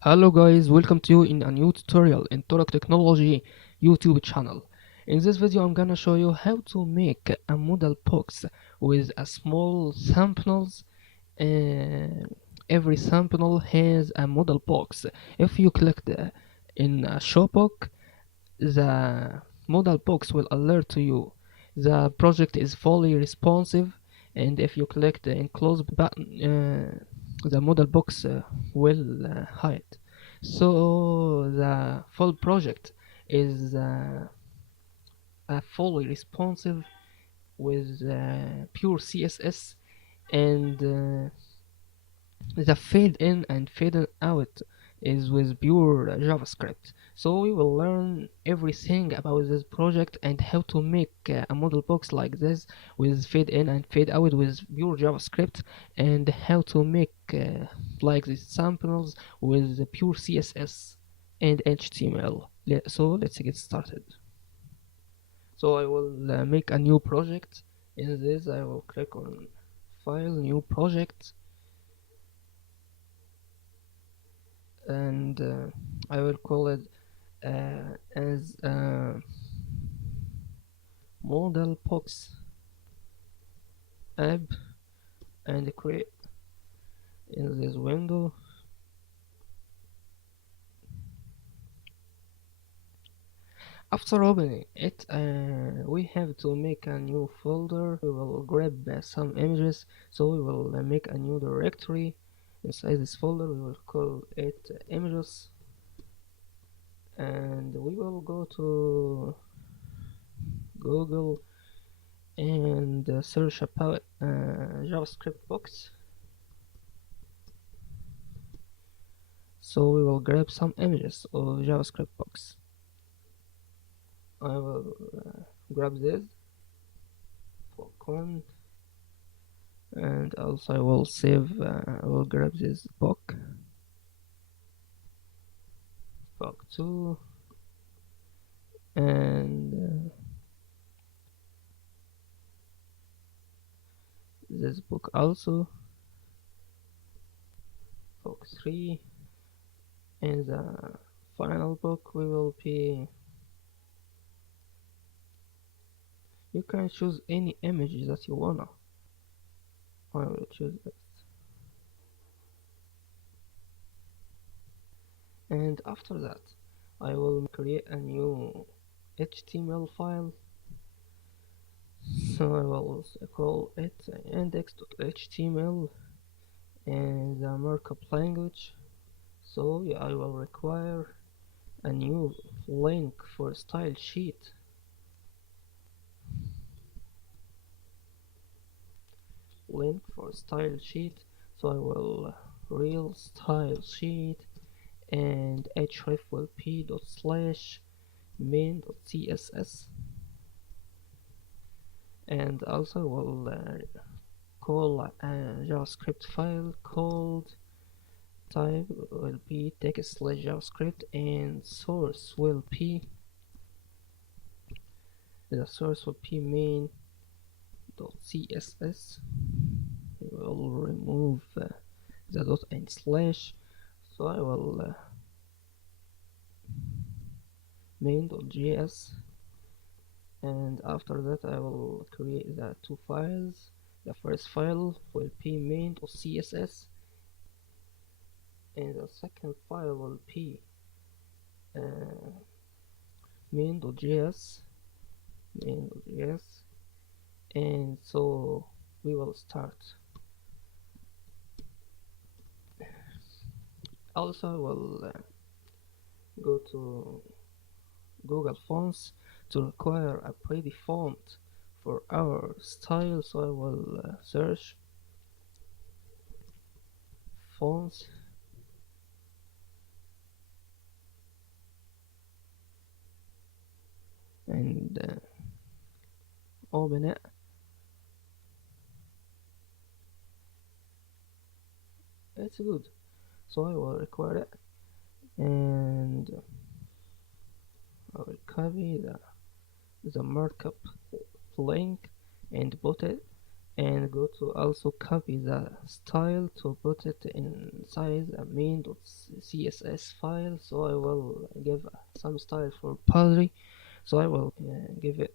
Hello guys, welcome to you in a new tutorial in Torok Technology YouTube channel. In this video I'm gonna show you how to make a modal box with a small samples. Every sample has a modal box. If you click in a show box, the modal box will alert to you. The project is fully responsive, and if you click the enclose button, the modal box will hide. So the full project is fully responsive with pure CSS, and the fade in and fade out is with pure JavaScript. So we will learn everything about this project and how to make a model box like this with fade in and fade out with pure JavaScript, and how to make like these samples with pure CSS and HTML. So let's get started. So I will make a new project. In this I will click on file, new project, and I will call it as modal box app, and create in this window. After opening it, we have to make a new folder. We will grab some images, so we will make a new directory. Inside this folder we will call it images, and we will go to Google and search about JavaScript box. So we will grab some images of JavaScript box. I will grab this for con, and also I will save. I will grab this book 2, and this book also book 3, and the final book we will be. You can choose any image that you wanna. I will choose this, and after that I will create a new HTML file. So I will call it index.html and the markup language. So I will require a new link for style sheet. So I will real style sheet, and href will be /main.css, and also will call a JavaScript file called type will be text/JavaScript, and source will be main.css. We will remove the dot and slash. So I will main.js, and after that I will create the two files. The first file will be main.css, and the second file will be main.js, and so we will start. Also I will go to Google Fonts to require a pretty font for our style. So I will search fonts, and open it. It's good, so I will record it, and I will copy the markup link and put it and go to also copy the style to put it inside a main.css file. So I will give some style for body, so I will give it,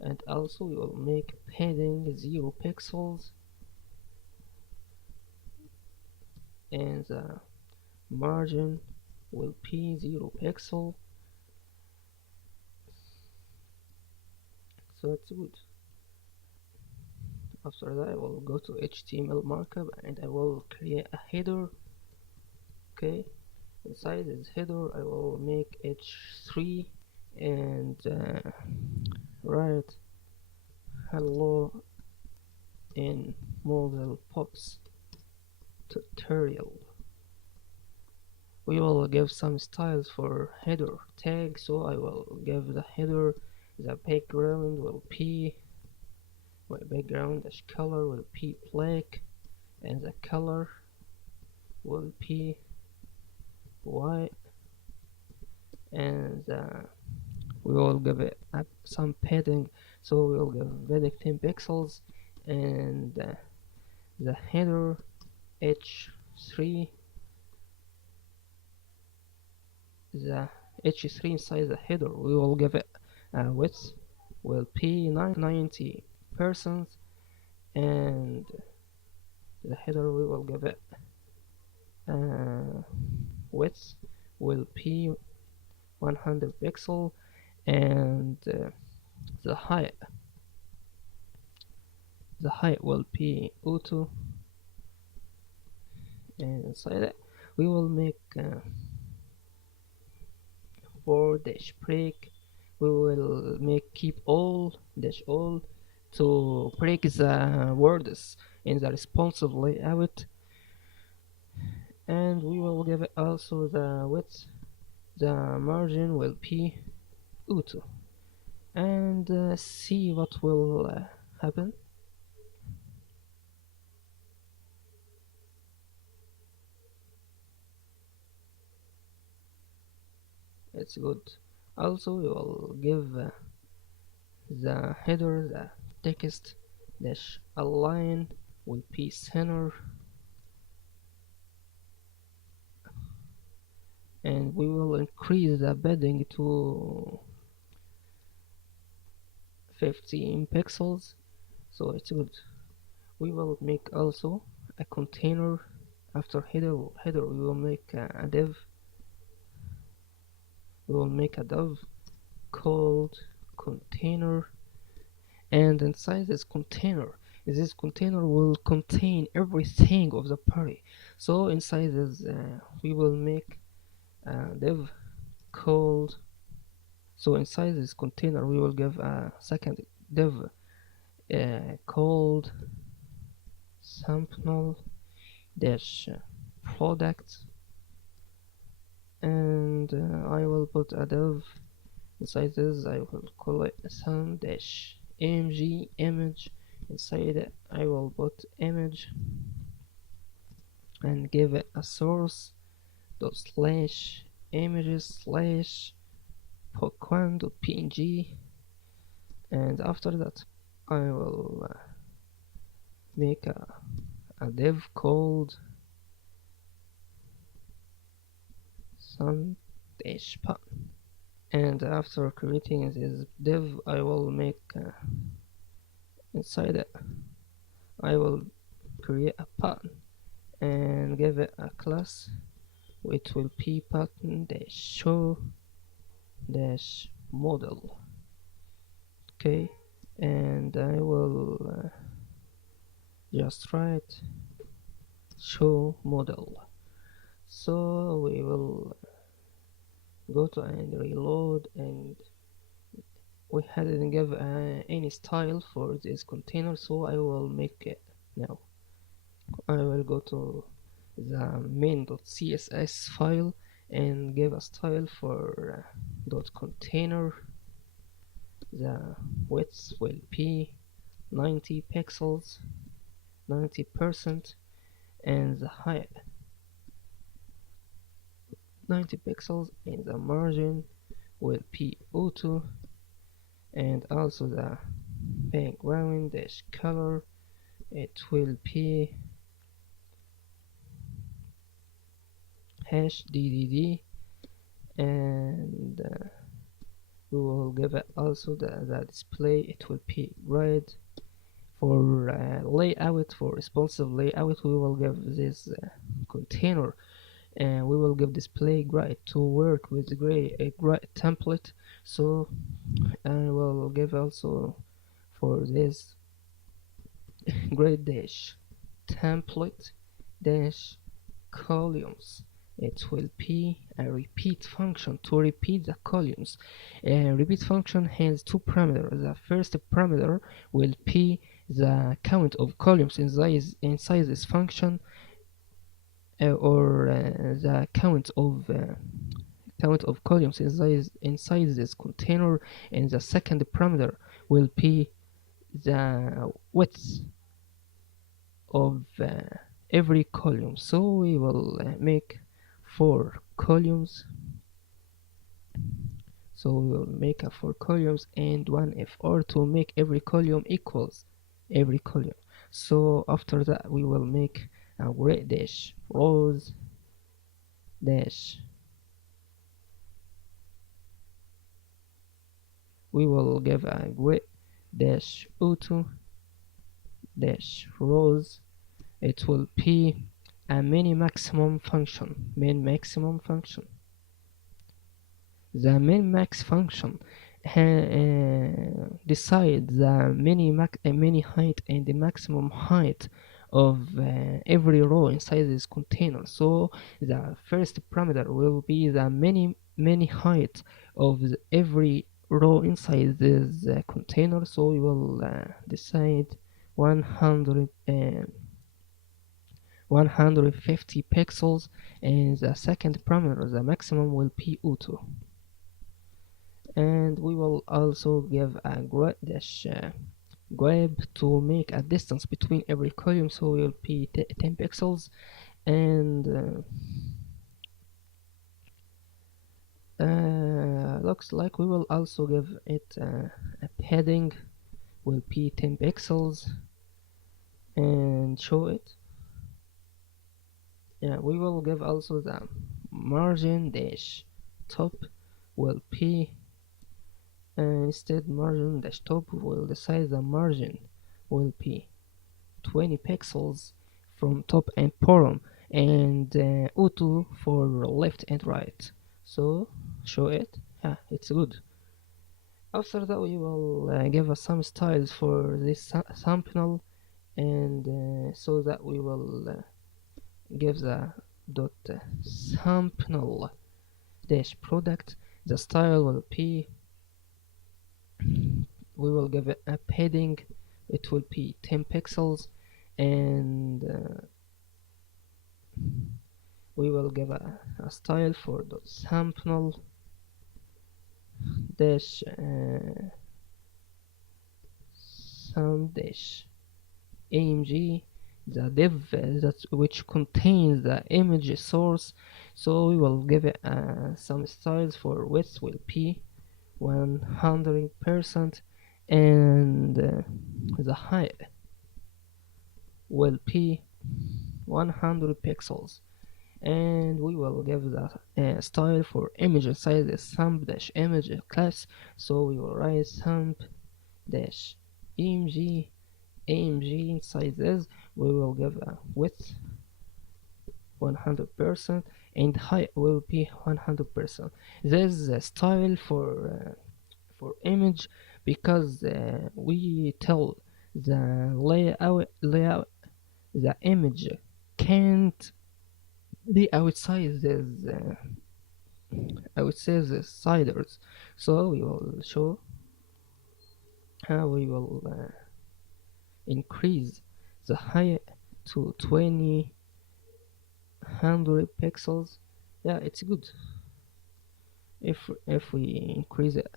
and also we will make padding 0 pixels, and the margin will be 0 pixel. So it's good. After that I will go to HTML markup and I will create a header. Okay, inside this header I will make h3 and write hello in modal pops tutorial. We will give some styles for header tag, so I will give the header, the background will be, my background dash color will be black, and the color will be white, and we will give it some padding, so we will give padding 10 pixels, and the header h3, the h3 inside the header we will give it width will be 90%, and the header we will give it width will be 100 pixel, and the height will be auto, and inside it we will make for dash break we will make keep all dash all to break the words in the responsive layout, and we will give it also the width, the margin will be auto, and see what will happen. It's good. Also we will give the header, the text dash align will be center, and we will increase the padding to 15 pixels, so it's good. We will make also a container after header we will make a div, we will make a div called container, and inside this container will contain everything of the party. So inside this we will make a div called, so inside this container we will give a second div called sample dash product, and I will put a div inside this, I will call it some dash img image. Inside it I will put image and give it a source dot slash images slash png, and after that I will make a div called some dash pun, and after creating this div I will make inside it I will create a button and give it a class which will be button dash show dash modal. Okay, and I will just write show model. So we will go to and reload, and we hadn't give any style for this container, so I will make it now. I will go to the main.css file and give a style for dot container. The width will be 90 pixels, 90%, and the height 90 pixels, and the margin will be auto, and also the background dash color it will be hash ddd, and we will give it also the display. It will be red. For layout, for responsive layout, we will give this container, and we will give display gray to work with a gray template. So I will give also for this gray dash template dash columns. It will be a repeat function to repeat the columns. Repeat function has two parameters. The first parameter will be the count of columns inside this function, or the count of columns inside this container, and the second parameter will be the width of every column. So we will make 4 columns. So we will make 4 columns and one fr to make every column equals every column. So after that we will make a gray dash rows dash, we will give a gray dash auto dash rows. It will be a min maximum function. The min-max function decide the mini height and the maximum height of every row inside this container. So the first parameter will be the mini height of every row inside this container. So we will decide 150 pixels, and the second parameter, the maximum, will be auto. And we will also give a grab to make a distance between every column, so will be 10 pixels. And looks like we will also give it a padding, will be 10 pixels, and show it. Yeah, we will give also the margin dash top will be instead margin dash top will decide the margin will be 20 pixels from top and bottom, and auto for left and right. So show it. Yeah, it's good. After that we will give some styles for this thumbnail, and so that we will give the dot thumbnail dash product. The style will be, we will give it a padding, it will be 10 pixels, and we will give a style for dot thumbnail dash thumb dash amg, the div that which contains the image source. So we will give it some styles for width will be 100%, and the height will be 100 pixels, and we will give the style for image inside the thumb dash image class. So we will write thumb dash img inside this. We will give a width 100% and height will be 100%. This is a style for image, because we tell the layout the image can't be outside this the sliders. So we will show how we will increase the height to 100 pixels. Yeah, it's good. If we increase it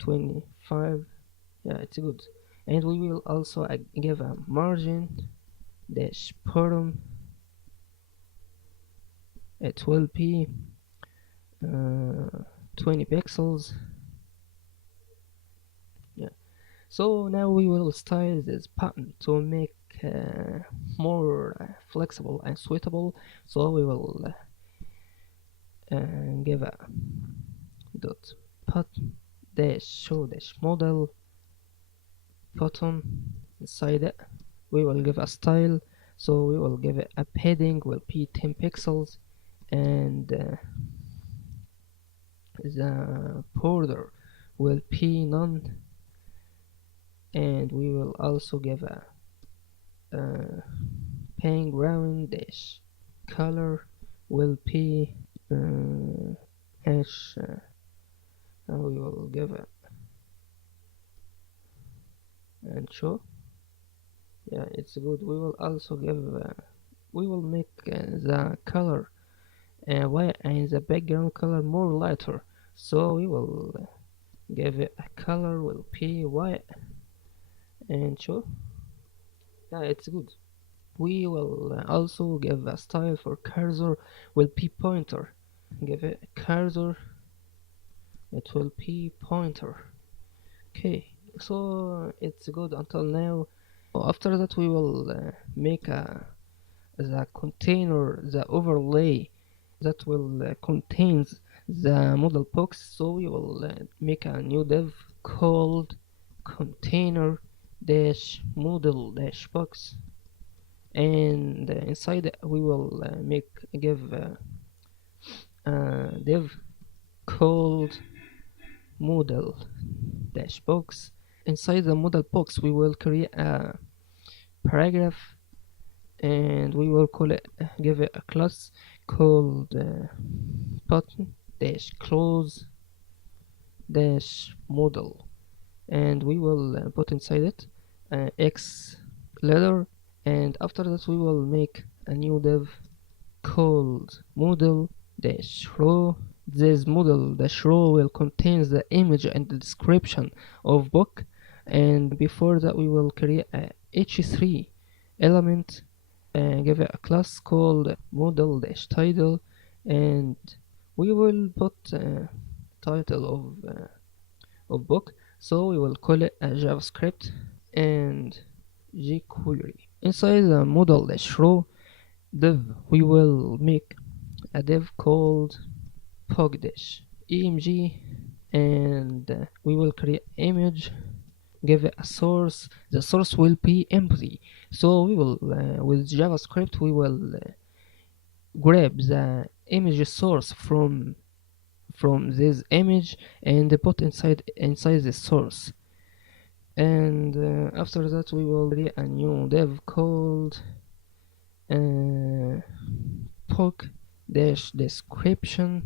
25, yeah, it's good. And we will also give a margin dash bottom, it will be 20 pixels. Yeah, so now we will style this button to make more flexible and suitable. So we will give a dot put dash show dash model button. Inside it we will give a style, so we will give it a padding will be 10 pixels, and the border will be none, and we will also give a background dash color will be hash, and we will give it and show. Yeah, it's good. We will also give we will make the color white and the background color more lighter, so we will give it a color will be white and show. Yeah, it's good. We will also give a style for cursor will be pointer. Give it a cursor, it will be pointer. Okay, so it's good until now. After that we will make the container, the overlay that will contains the model box. So we will make a new div called container dash model dash box, and inside it we will give a div called model dash box. Inside the model box we will create a paragraph, and we will call it give it a class called button dash close dash model, and we will put inside it x letter, and after that we will make a new div called model dash row. This model dash row will contain the image and the description of book, and before that we will create a h3 element and give it a class called model dash title, and we will put title of book, so we will call it a javascript and jQuery. Inside the model dash row div we will make a div called pog dash img, and we will create image, give it a source. The source will be empty, so we will with javascript we will grab the image source from this image and put inside the source, and after that we will create a new div called pog dash description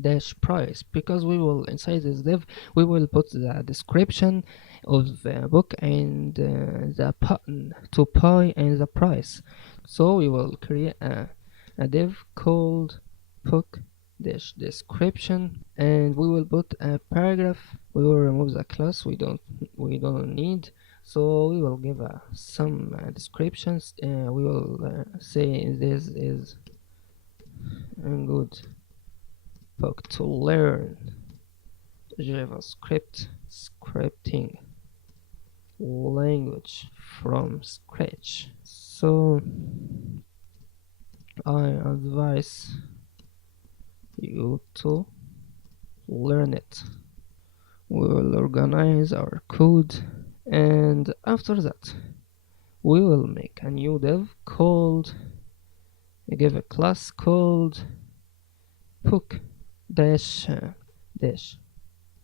dash price, because we will inside this div we will put the description of the book and the button to buy and the price. So we will create a div called book dash description, and we will put a paragraph. We will remove the class we don't need, so we will give some descriptions. We will say this is a good book to learn JavaScript scripting language from scratch, so I advise you to learn it. We will organize our code, and after that we will make a new div called give a class called book dash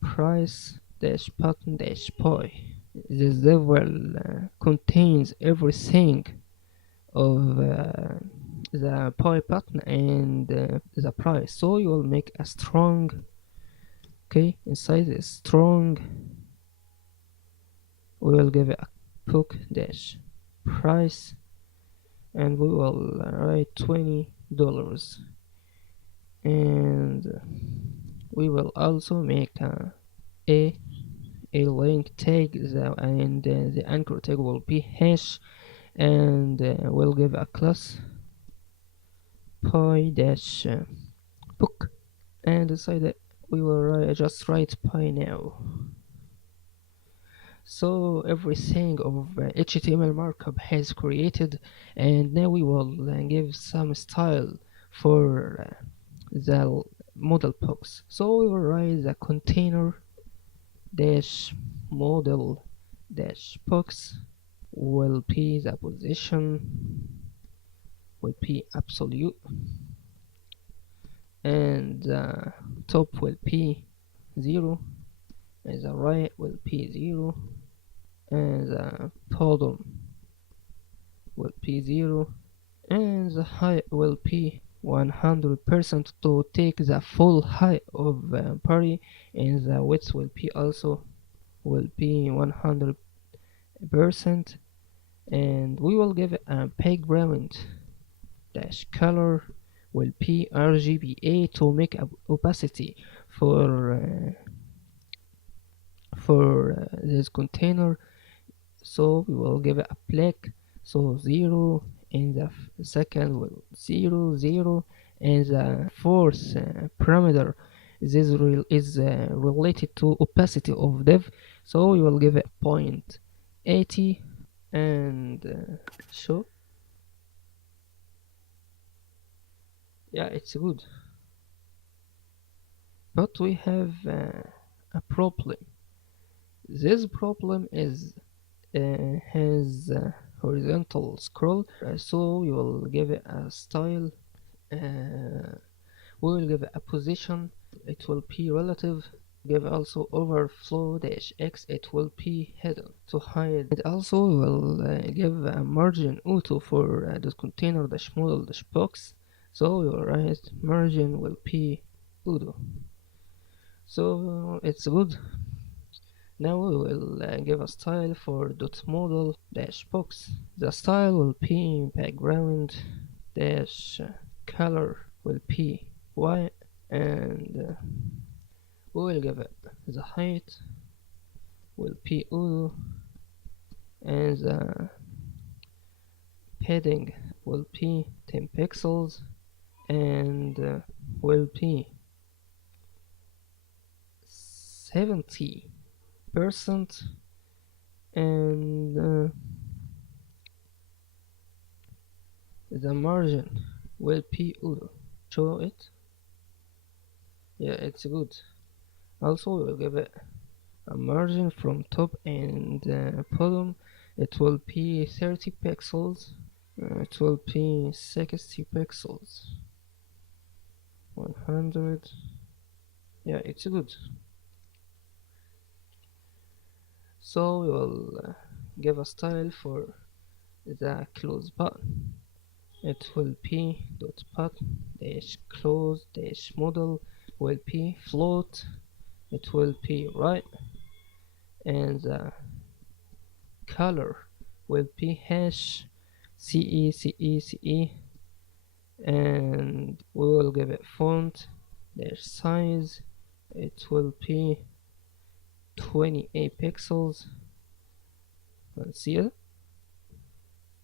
price dash button dash buy. This div will contains everything of the buy button and the price, so you will make a strong. Okay, inside this strong we will give it a book dash price, and we will write $20, and we will also make a link tag, and the anchor tag will be hash, and we'll give a class pi dash book, and inside it we will just write pi now. So everything of HTML markup has created, and now we will give some style for the model box. So we will write the container dash model dash box will be the position will be absolute, and the top will be 0, and the right will be 0, and the bottom will be 0, and the height will be 100% to take the full height of body, and the width will be also will be 100%, and we will give it a background dash color will be RGBA to make opacity for this container. So we will give it a black, so 0, and the second will 0 0, and the fourth parameter is related to opacity of div, so we will give it 0.80, and show. Yeah, it's good, but we have a problem. This problem is has horizontal scroll, so we will give it a style, we will give it a position, it will be relative, give also overflow dash x, it will be hidden to hide, and also we will give a margin auto for this container dash model dash box, so we will write margin will be auto. So it's good. Now we will give a style for dot model dash box. The style will be background dash color will be white, and we will give it the height will be auto, and the padding will be 10 pixels, and will be 70%, and the margin will be auto. Show it. Yeah, it's good. Also we will give it a margin from top and bottom, it will be 30 pixels, it will be 60 pixels, 100. Yeah, it's good. So we will give a style for the close button, it will be dot button dash close dash model will be float, it will be right, and the color will be hash CE, and we will give it font dash size, it will be 28 pixels. Let's see it.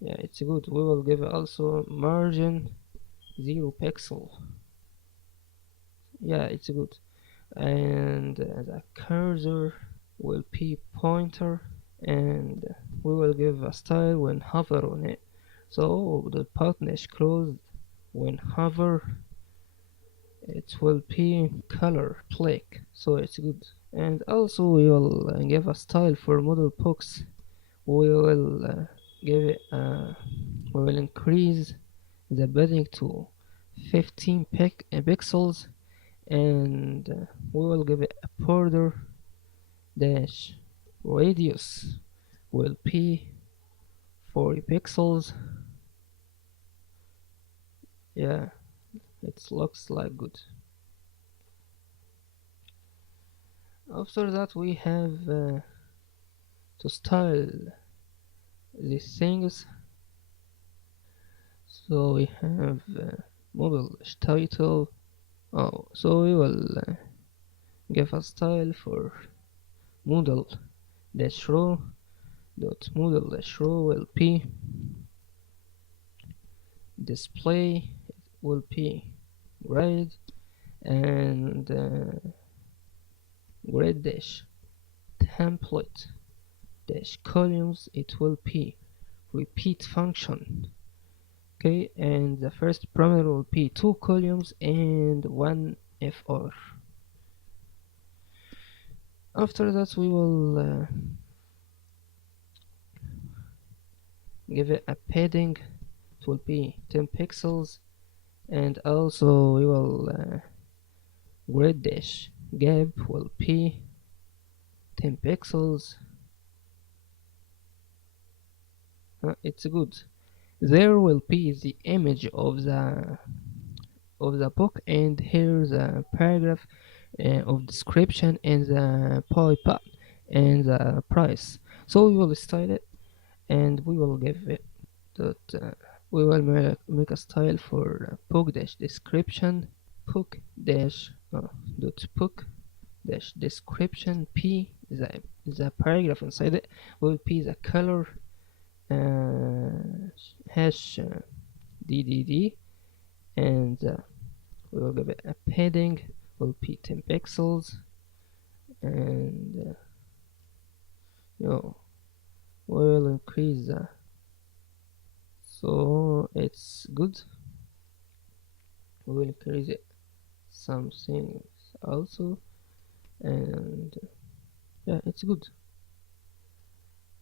Yeah, it's good. We will give it also margin 0 pixel. Yeah, it's good. And the cursor will be pointer, and we will give a style when hover on it, so the button is closed when hover, it will be color black, so it's good. And also we will give a style for model box, we will give it we will increase the padding to 15 pixels, and we will give it a border dash radius will be 40 pixels. Yeah, it looks like good. After that we have to style these things, so we have model title. So we will give a style for model dash row dot model dash row will be display, will be grade, and grade dash template dash columns, it will be repeat function. Okay, and the first parameter will be 2 columns and 1 fr. After that we will give it a padding. It will be 10 pixels, and also we will grid dash gap will be 10 pixels. It's good. There will be the image of the book, and here's a paragraph of description and the pie button and the price. So we will style it, and we will give it that we will make a style for book dash description, book dash dot book dash description p, the paragraph inside it will be the color hash ddd, and we will give it a padding will be 10 pixels, and we'll increase so it's good. We will increase it some things also, and yeah, it's good.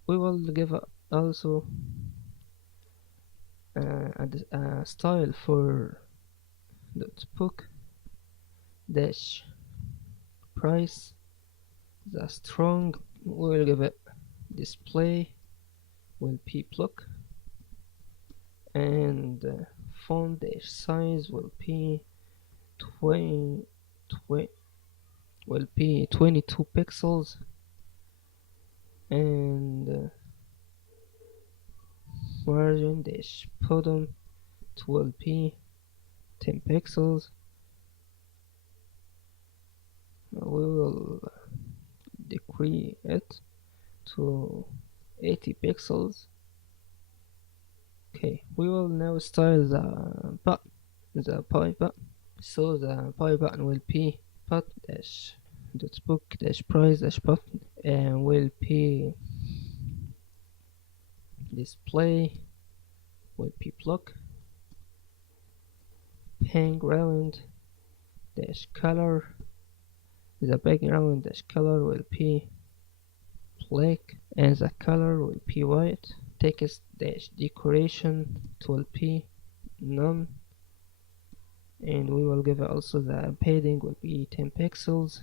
We will give also a style for dot book dash price, the strong we will give it display will be block, and font dash size will be 22 pixels, and margin dash bottom will be 10 pixels. We will decrease it to 80 pixels. Okay, we will now style the button, the pie button. So the pie button will be button dash dot book dash price dash button, and will be display will be block, background dash color, the background dash color will be black, and the color will be white. Text dash decoration it will be none, and we will give it also the padding will be 10 pixels.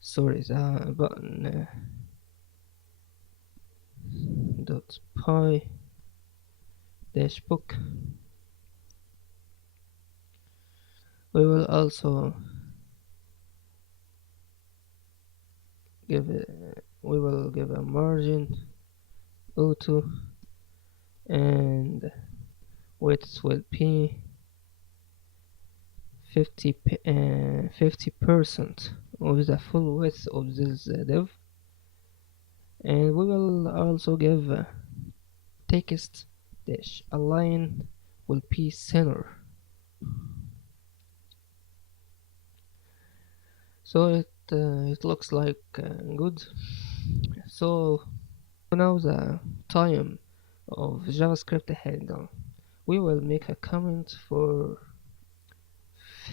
Sorry, the button dot pie dash book. We will also give it, we will give a margin auto, and width will be 50% of the full width of this div, and we will also give text dash align will be center. So it looks like good. So now the time of JavaScript handle, we will make a comment for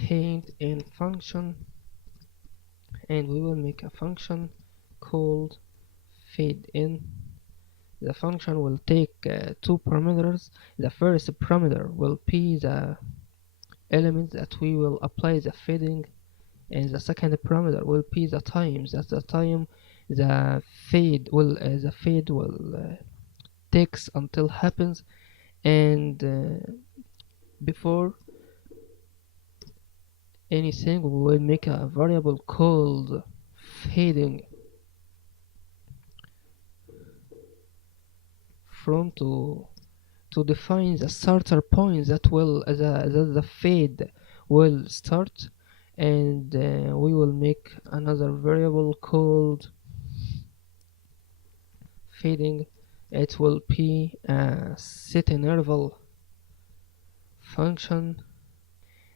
fade in function, and we will make a function called fade in. The function will take 2 parameters. The first parameter will be the element that we will apply the fading, and the second parameter will be the time. That's the time the fade will takes until happens, and before anything we will make a variable called fading from to define the starter point that will the fade will start, and we will make another variable called fading it will be a set interval function.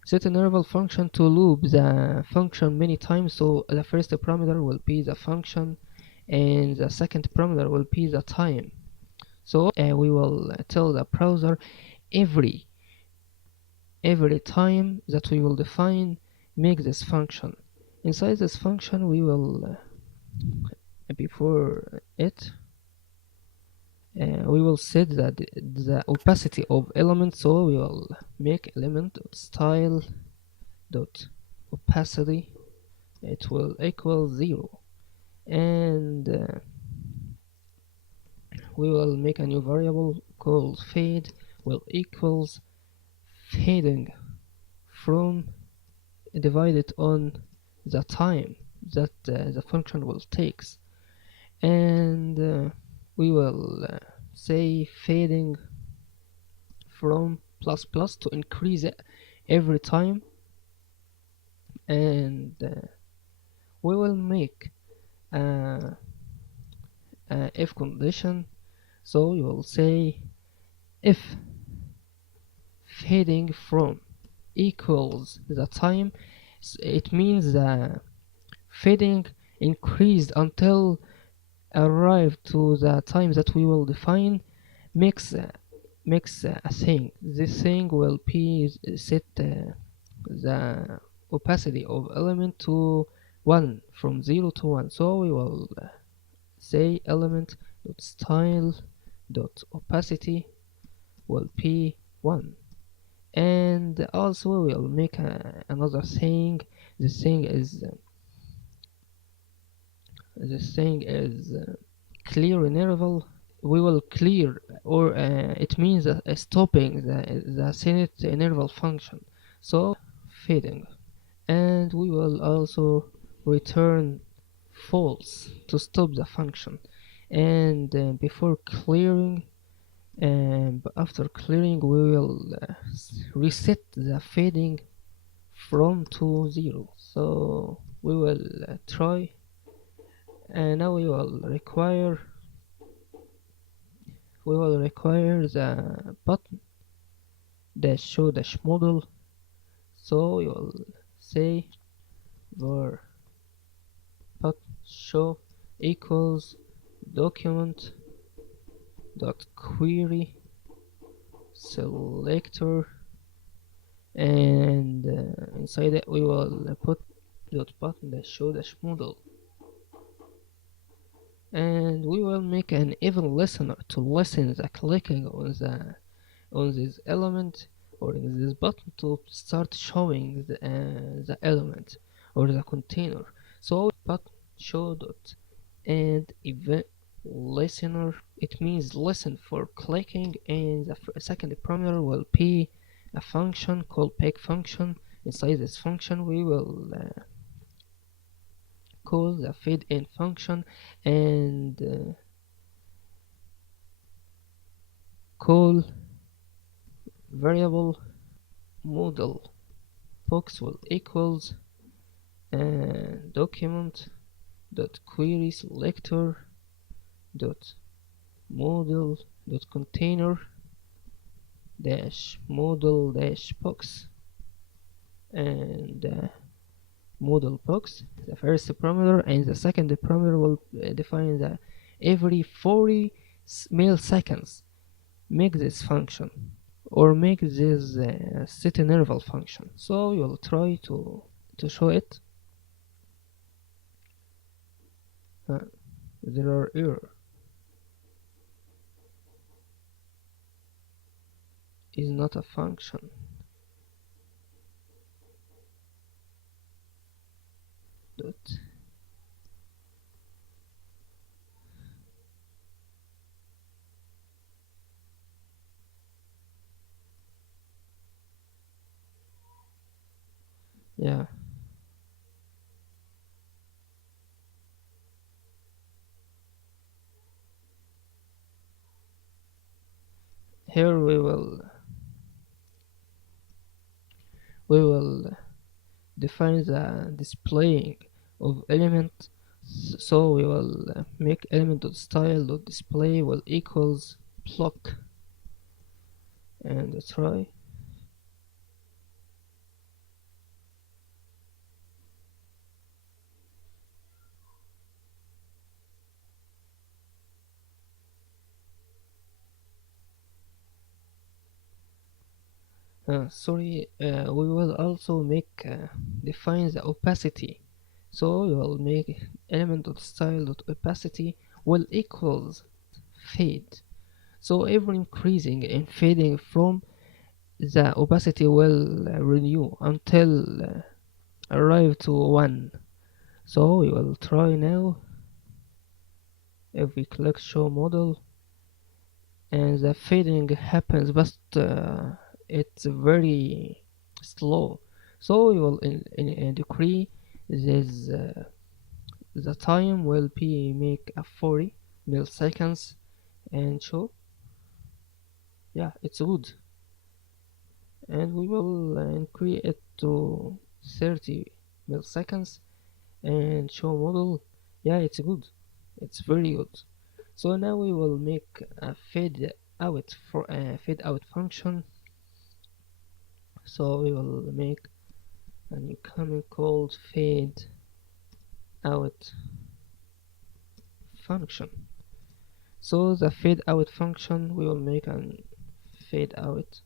Set interval function to loop the function many times. So the first parameter will be the function, and the second parameter will be the time. So we will tell the browser every time that we will define, make this function. Inside this function we will before it we will set the opacity of element. So we will make element style dot opacity, it will equal 0, and we will make a new variable called fade will equals fading from divided on the time that the function will takes, and we will say fading from plus plus to increase it every time, and we will make a if condition. So you will say if fading from equals the time, it means the fading increased until arrive to the time that we will define, makes a thing. This thing will be set the opacity of element to 1, from 0 to 1. So we will say element dot style dot opacity will be 1, and also we will make another thing. This thing is clear interval. We will clear, or it means stopping the Senate interval function. So fading, and we will also return false to stop the function, and before clearing, and after clearing we will reset the fading from to 0. So we will try, and now we will require the button dash show dash modal. So we will say var button show equals document dot query selector, and inside it we will put dot button dash show dash modal, and we will make an event listener to listen the clicking on this element or in this button to start showing the element or the container. So button show dot and event listener, it means listen for clicking, and the second parameter will be a function called pick function. Inside this function we will call the feed in function, and call variable modal box will equals document dot query selector dot modal dot container dash modal dash box, and modal box the first parameter, and the second parameter will define the every 40 milliseconds make this function or make this set interval function. So you will try to show it. There are error, is not a function. Dot yeah, here we will define the displaying of element. So we will make element.style.display will equals block and try. Sorry, we will also make define the opacity. So we will make element.style.opacity will equals fade. So every increasing and fading from the opacity will renew until arrive to 1. So we will try now. If we click show model, and the fading happens, but it's very slow. So we will decrease this. The time will be make a 40 milliseconds and show. Yeah, it's good. And we will increase it to 30 milliseconds and show model. Yeah, it's good. It's very good. So now we will make a fade out function. So we will make a new comment called fade out function. So the fade out function, we will make a fade out.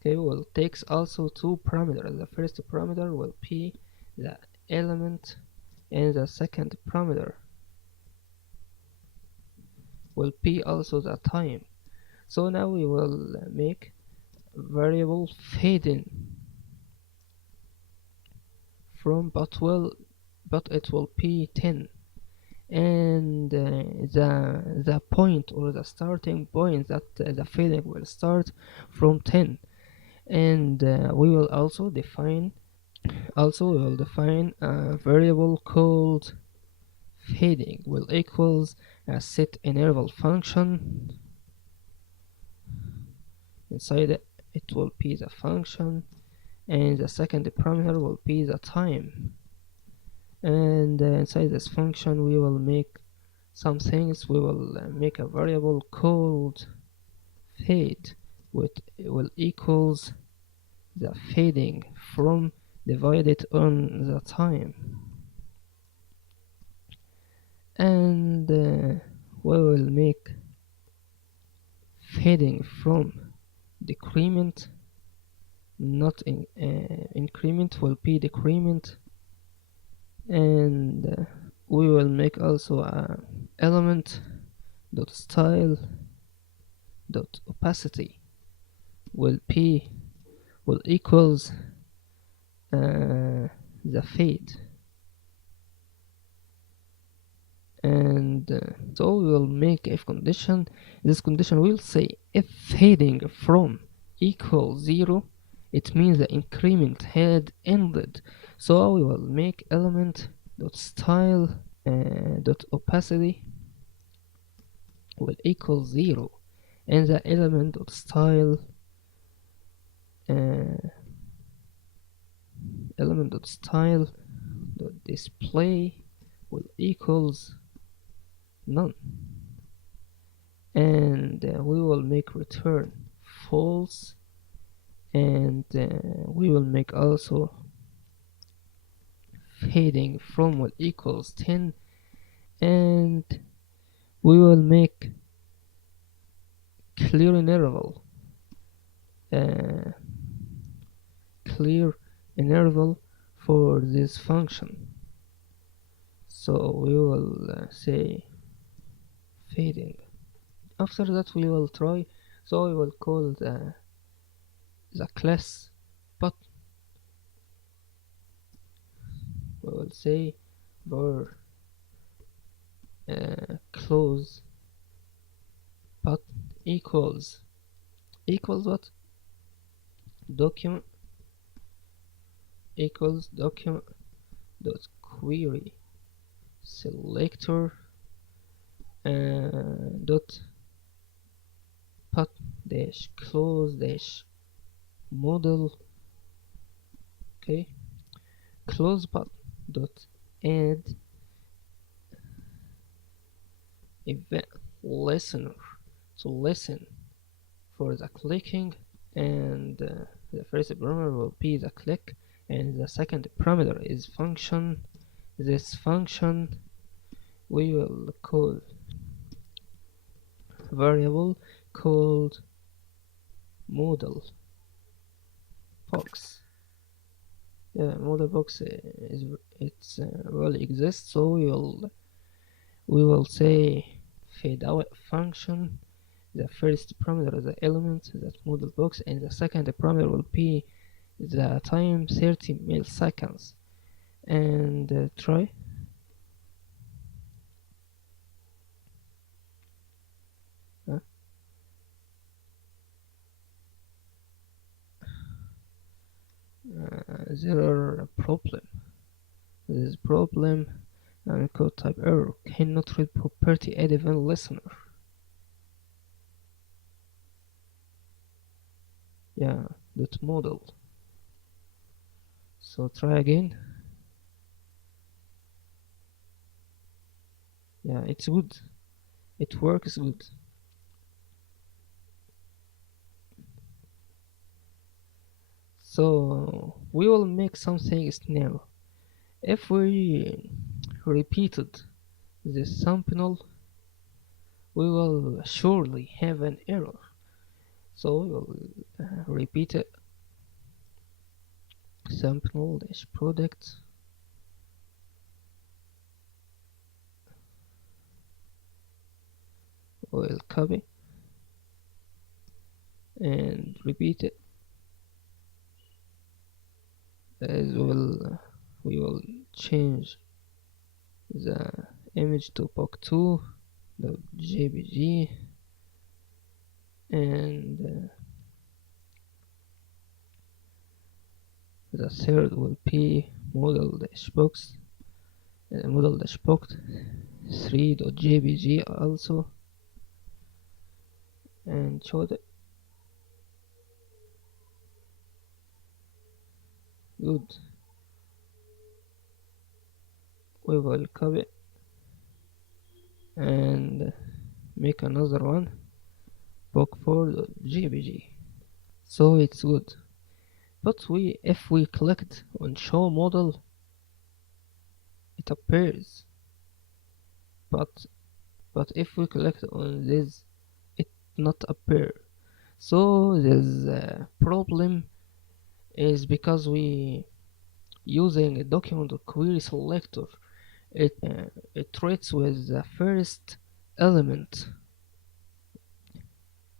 Okay, will takes also two parameters. The first parameter will be the element, and the second parameter will be also the time. So now we will make variable fading from, but it will be 10, and the point or the starting point that the fading will start from 10. And we will also define a variable called fading will equals a set interval function. Inside it will be the function, and the second parameter will be the time. And inside this function we will make some things. We will make a variable called fade, which will equals the fading from divided on the time. And we will make fading from decrement, not in increment will be decrement. And we will make also a element dot style dot opacity will equals the fade. And so we will make if condition. This condition will say if fading from equals 0, it means the increment had ended. So we will make element dot style dot opacity will equal 0, and the element dot style dot display will equals none. And we will make return false, and we will make also fading from will equals 10, and we will make clear interval for this function. So we will say fading. After that we will try. So we will call the class, but we will say var close but equals what? Document equals document dot query selector dot path dash close dash model. Okay, close button dot add event listener to listen for the clicking, and the first parameter will be the click, and the second parameter is function. This function we will call variable called modal box. Modal box really exists, so we will say fade out function. The first parameter is the element that modal box, and the second parameter will be the time 30 milliseconds. And try. 0 problem. This problem and code type error cannot read property add event listener. Yeah, dot modal. So try again. Yeah, it's good. It works good. So we will make some things now. If we repeated this sample, we will surely have an error. So we will repeat it. Sample dash product. We'll copy and repeat it. As well, we will change the image to poc2 the jpg, and the third will be modal dash box, modal dash box 3.jpg also, and show it. Good. We will copy and make another one, poc4.jpg. So it's good. But if we clicked on show model, it appears. But if we click on this, it not appear. So this problem is because we using a document query selector. It treats with the first element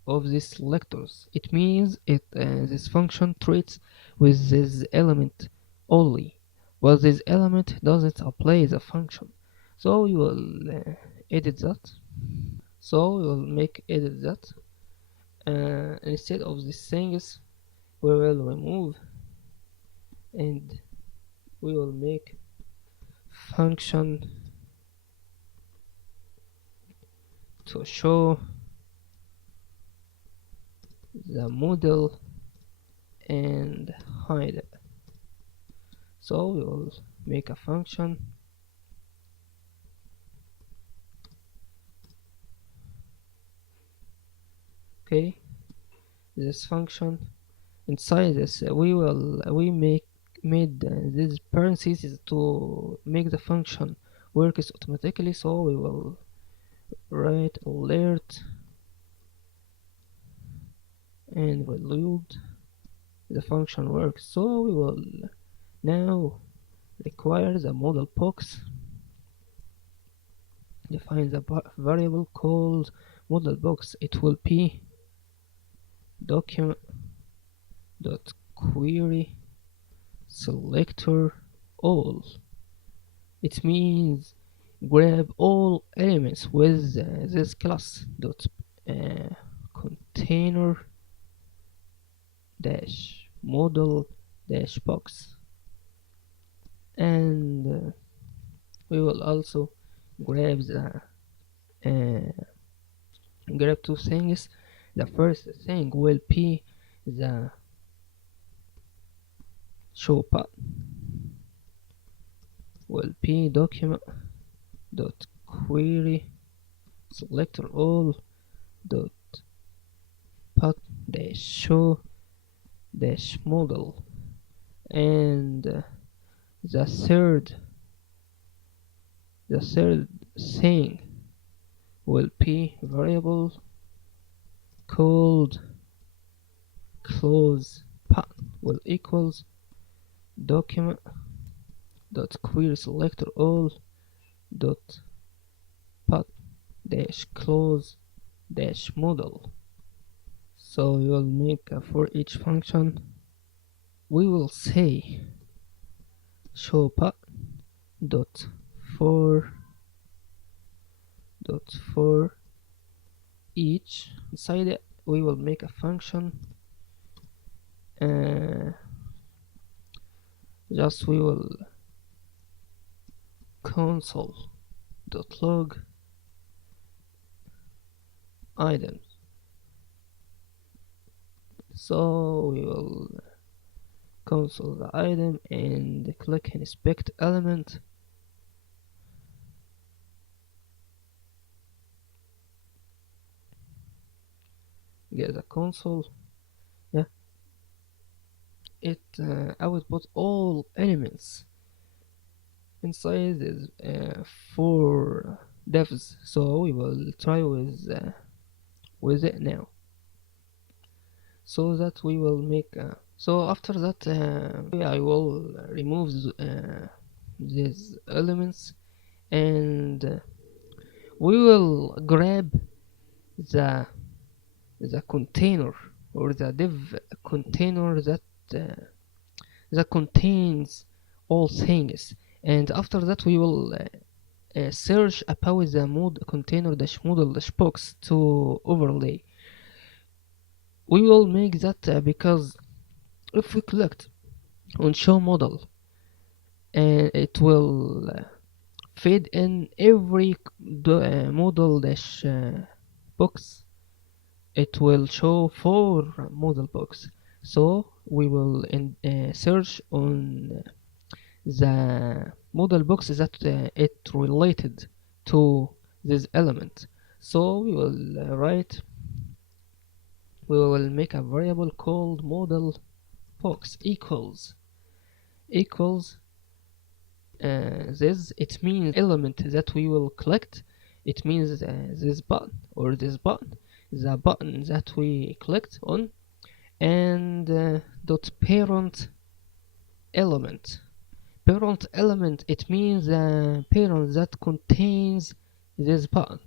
of these selectors. It means this function treats with this element only, but this element doesn't apply the function. So we will edit that. So we will make edit that. Instead of these things, we will remove, and we will make function to show the model and hide it. So we will make a function okay. This function inside this made these parentheses to make the function works automatically. So we will write alert and reload. The function works. So we will now require the modal box. Define the variable called modal box. It will be document dot query selector all. It means grab all elements with this class dot container dash modal dash box, and we will also grab the grab two things. The first thing will be the show button, will be document dot query selector all dot put dash show dash model, and the third the third thing will be variable called close path will equals document dot query selector all dot path dash close dash model. So we will make a for each function. We will say show path dot for each. Inside it we will make a function, just we will console.log items. So we will console the item and click inspect element. Get the console. Yeah, it output all elements inside is for devs. So we will try with it now, so that we will make so after that I will remove these elements, and we will grab the container or the div container that contains all things, and after that we will search about the mod container dash model dash box to overlay. We will make that because if we click on show model, it will feed in every model dash box. It will show for model box. So we will search on the model box that it related to this element. So we will we will make a variable called model box equals this. It means element that we will collect. It means this button or this button, the button that we clicked on, and dot parent element. Parent element, it means the parent that contains this button.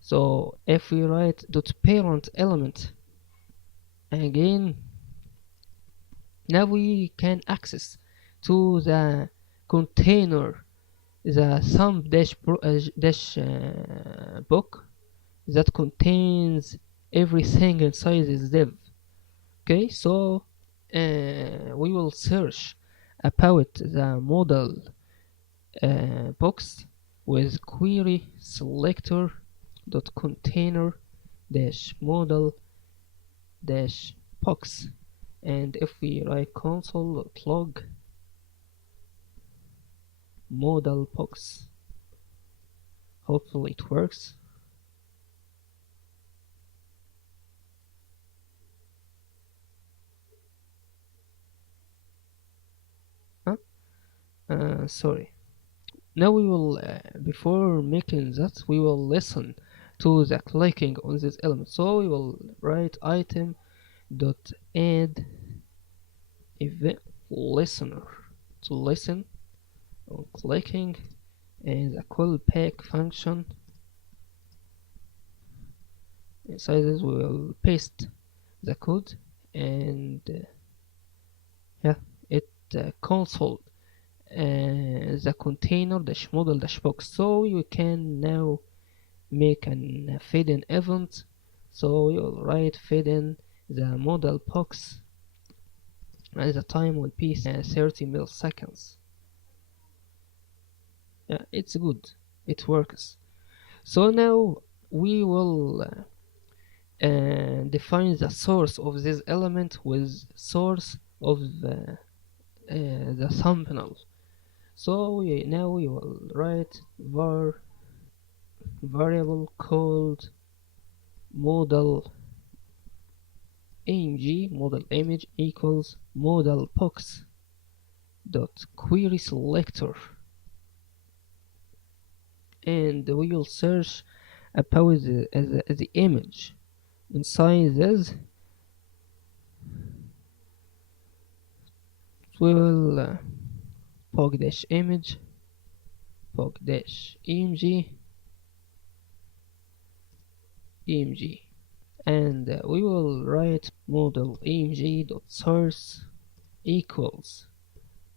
So if we write dot parent element again, now we can access to the container, the thumb dash book that contains everything inside this div. Okay, so we will search about the model box with query selector dot container dash model dash box, and if we write console.log model box, hopefully it works. Sorry. Now we will before making that we will listen to the clicking on this element. So we will write item dot add event listener to listen on clicking, and the callback function. Inside this we will paste the code, and yeah, it console the container dash model dash box. So you can now make an feed in event. So you will write feed in the model box, and the time will be 30 milliseconds. Yeah, it's good, it works. So now we will define the source of this element with source of the thumbnail. So now we will write variable called modal modal image equals modal box dot query selector, and we will search about the image inside this. We will pog dash image pog dash emg, and we will write model emg dot source equals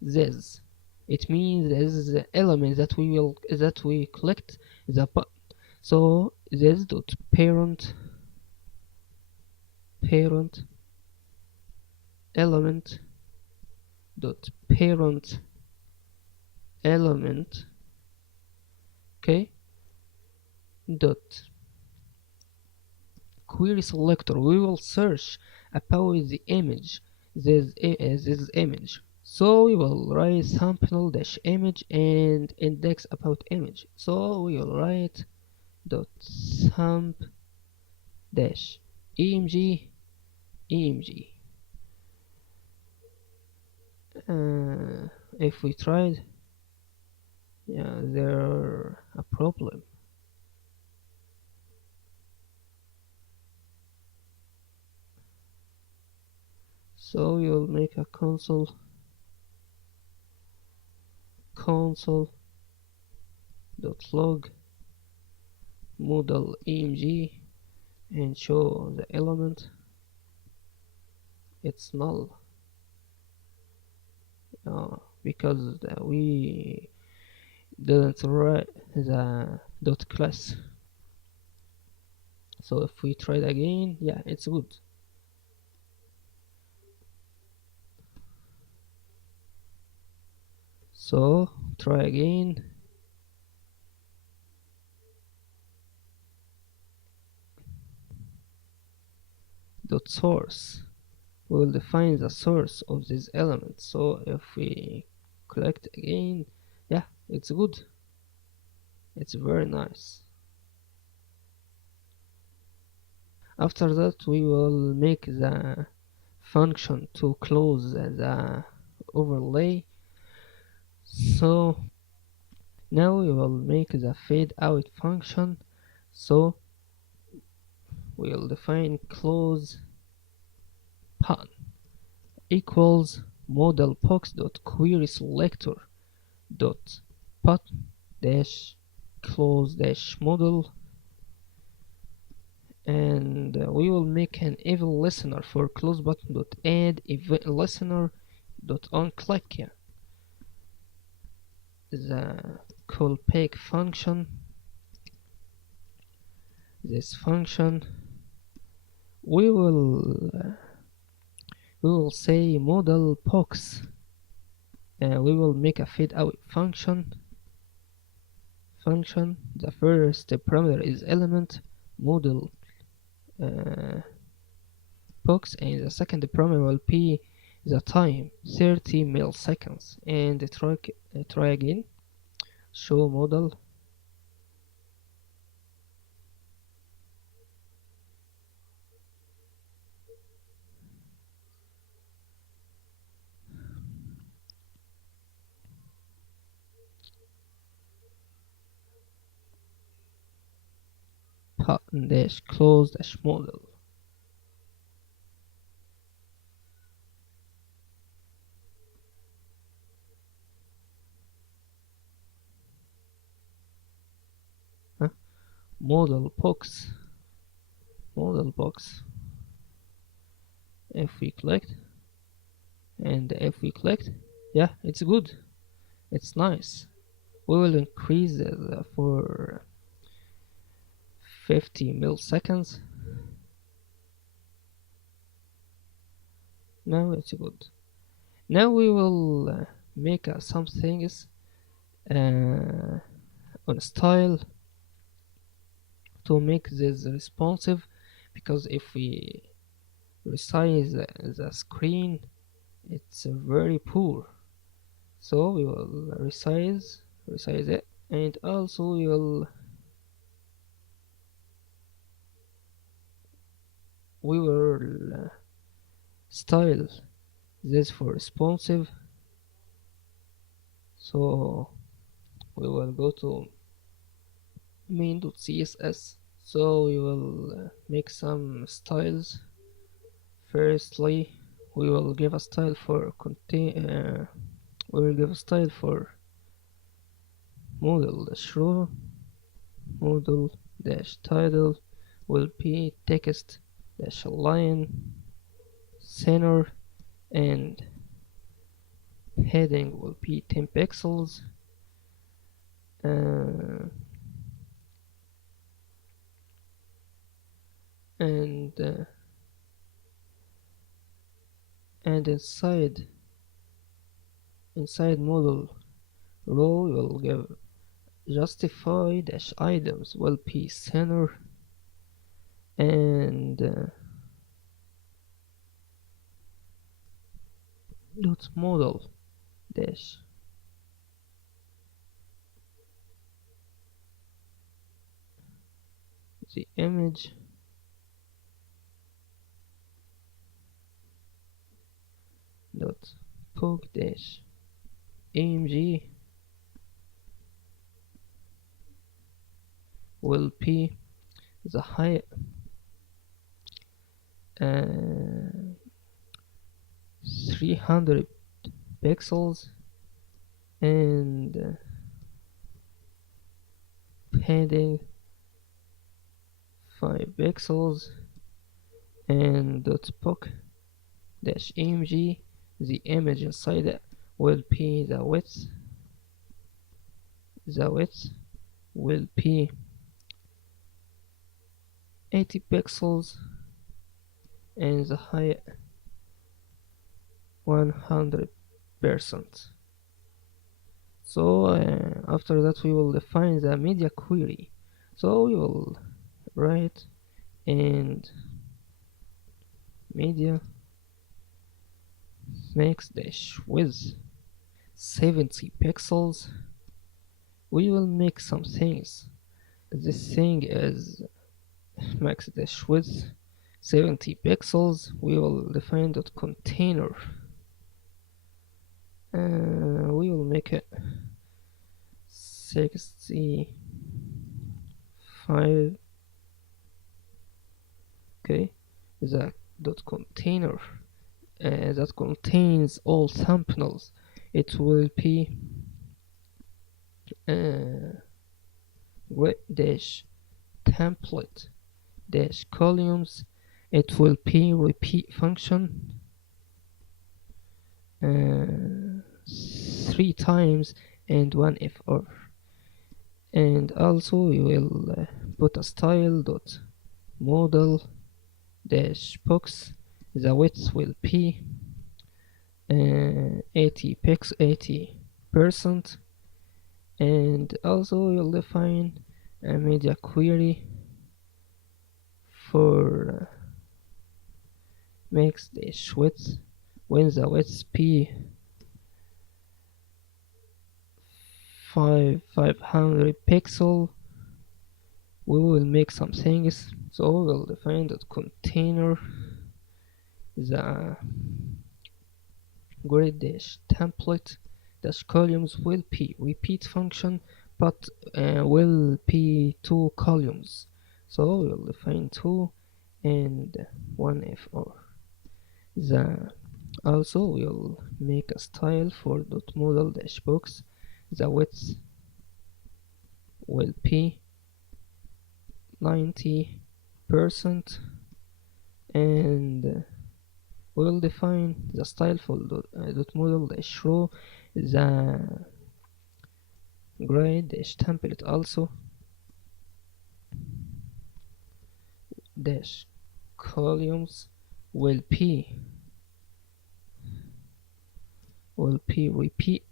this. It means this is the element that we collect the button. So this dot parent element dot parent element, okay, dot query selector. We will search about the image, this image. So we will write sample dash image and index about image. So we will write dot samp dash emg. If we tried, yeah, there a problem. So we will make a console dot log modal emg and show the element. It's null, because we didn't write the dot class. So if we try it again, yeah, it's good. So try again. Dot source. We will define the source of this element. So if we collect again, yeah, it's good. It's very nice. After that, we will make the function to close the overlay. So now we will make the fade out function. So we'll define close button equals modal box dot query selector dot button dash close dash model, and we will make an event listener for close button dot add event listener dot on click. Yeah, the callback function. This function we will say modal box. We will make a fade out function. The first parameter is element modal box, and the second parameter will be the time 30 milliseconds. And try again. Show modal. Button dash close dash model. Modal box. If we click, yeah, it's good. It's nice. We will increase it for 50 milliseconds. Now it's good. Now we will make some things on style to make this responsive, because if we resize the screen, it's very poor. So we will resize it, and also we will style this for responsive. So we will go to main.css. So we will make some styles. Firstly, we will give a style for we will give a style for modal dash row. Modal dash title will be text dash align center, and heading will be 10 pixels. Uh, and uh, and inside model row you'll give justify dash items will be center, and dot model dash the image dot poke dash amg will be the height 300 pixels, and padding 5 pixels, and dot poke dash img the image inside it will be the width will be 80 pixels, and the height 100%. So after that we will define the media query. So we will write and media max dash width 70 pixels. We will make some things. This thing is max dash width 70 pixels. We will define that container. We will make it 65. Okay, the dot container that contains all thumbnails. It will be dash template dash columns. It will be repeat function 3 times and one if or. And also we will put a style dot modal dash box. The width will be 80%, and also we'll define a media query for max dash width when the width be 500 pixel. We will make some things. So we'll define that container the grid dash template dash columns will be repeat function, but will be 2 columns. So we'll define 2 and 1 if or. Also we'll make a style for dot modal dash box. The width will be 90%, and we'll define the style for dot modal dash row the grid dash template also dash columns will be repeat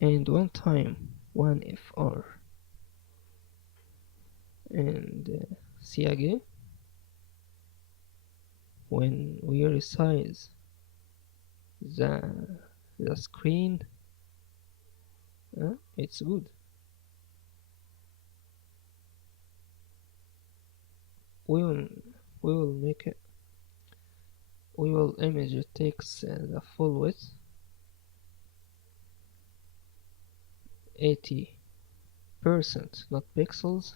and one time one if or. And see again, when we resize the the screen. It's good. We will we will make it. We will image it takes the full width 80%, not pixels,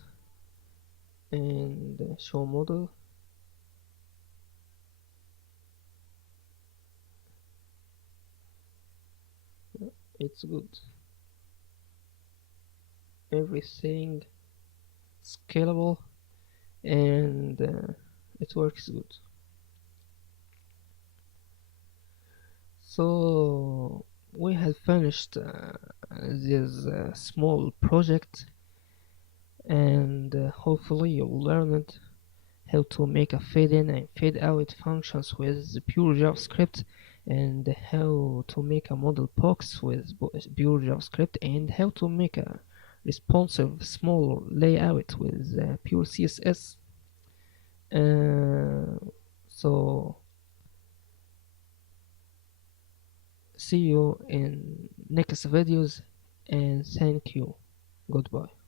and show model. It's good. Everything scalable, and it works good. So we have finished this small project, and hopefully you'll learn it how to make a fade in and fade out functions with pure JavaScript, and how to make a model box with pure JavaScript, and how to make a responsive small layout with pure CSS. Uh, so see you in next videos, and thank you. Goodbye.